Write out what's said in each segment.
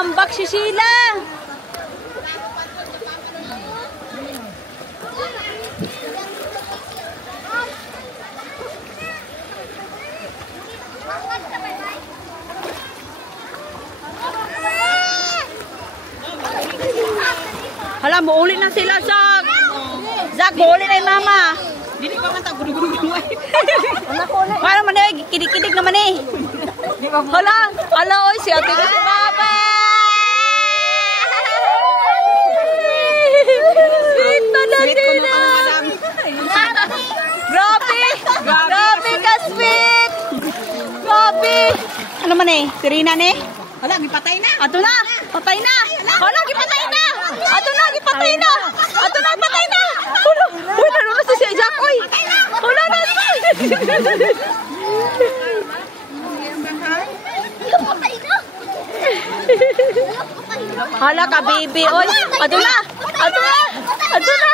ambak si Sheila. Hala, muulit na sila, Zach. Zach, muulit na yung mama. Dili pa man ta gudu-gudu ay. Parang man eh, kidik-kidik naman eh. Hala, ala oy, si ate ko si Baba. Sweet pa na sila. Grabe, grabe ka sweet. Grabe. Ano man eh, si Rina ne? Hala, gipatay na. Ato na, patay na. Hala, gipatay na. Ato na, gipatay na. Ato na, patay na. Hala, uy, naroon na si Jack, oy. Hala na. Hala ka, baby, oy. Ato na, ato na, ato na.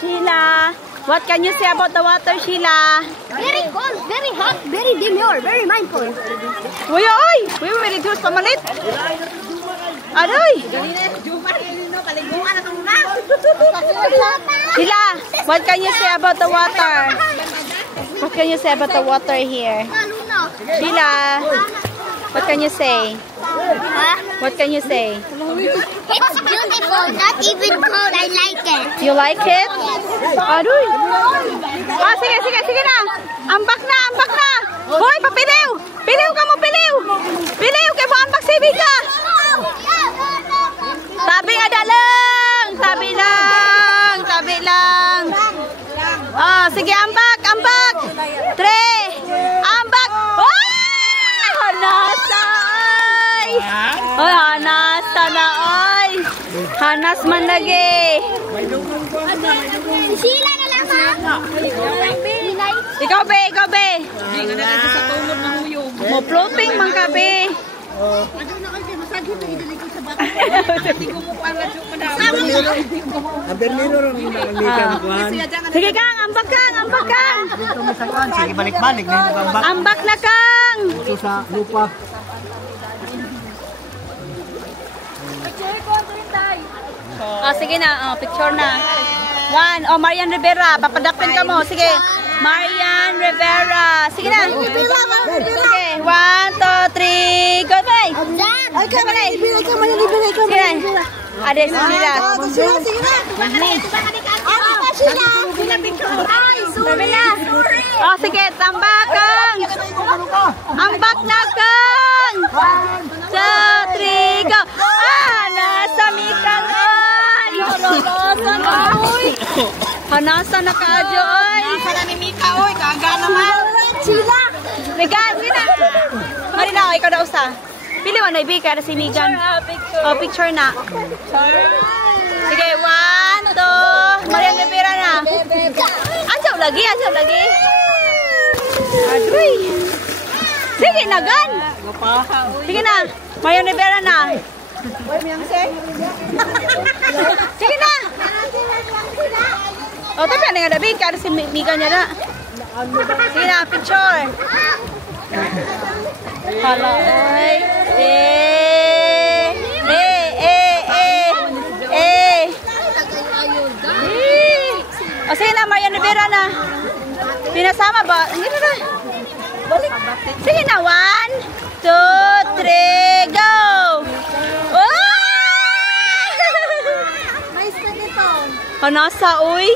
Sheila, what can you say about the water, Sheila? Very cold, very hot, very demure, very mindful. Uy, oy! Uy, may reduce pa malit. Aroy! Sheila, what can you say about the water? What can you say about the water here? Sheila, what can you say? What can you say? It's beautiful, not even cold. I like it. You like it? Aroy! Ah, sige, sige, sige na! Ambak na, ambak na! Hoy, papiliw! Piliw ka mo, piliw! Piliw, kaya mo ambak si Vika! Tabi nga dalang! Tabi lang! Tabi lang! Ah, sige, ambak! Ambak! Tre! Ambak! Oh! Hanasa! Ay! Ay, hanasa na! Ay! Hanas man lagi! Sila na lang ha? Ikaw be, ikaw be! Di nga na sa tulog na huyog. Mo floating man ka be! Sige kang, ambak kang, ambak kang! Sige, balik-balik na yung ambak. Ambak na kang! Ito sa lupa. Ah, sige na, picture na. One, Marian Rivera, papadapin ka mo. Sige, Marian Rivera. Sige na. Sige, 1, 2, 3, go bye. Ay, Sige na. Sige na. Ade, sila. Sige na. Sabi na. Oh, sige, tambak kang. Ambak na kang. 1, 2, 3, go. Ah, nasa mikan. Ay, hanasa na, oy. Hanasa na ka, oy. Nasa na ni Mika, oy. Kaga naman. Sila. Megan, sige na. Marina, ikaw daw sa. Pili mo na ibigay na si Megan. Oh, picture na. Sige, 1, 2. Marian Rivera na. Ansaw lagi, ansaw lagi. Aduy. Sige na, gan. Sige na. Marian Rivera na. Sige na. Oh, tapi ada nga dabi. Kaya si Megan niya na. Sige na, picture. Hala, ay. O, sige na, Marian Rivera na. Pinasama ba? Hindi na. Sige na, 1, 2, 3, go! Oh! Nice na dito. Hanasa, uy.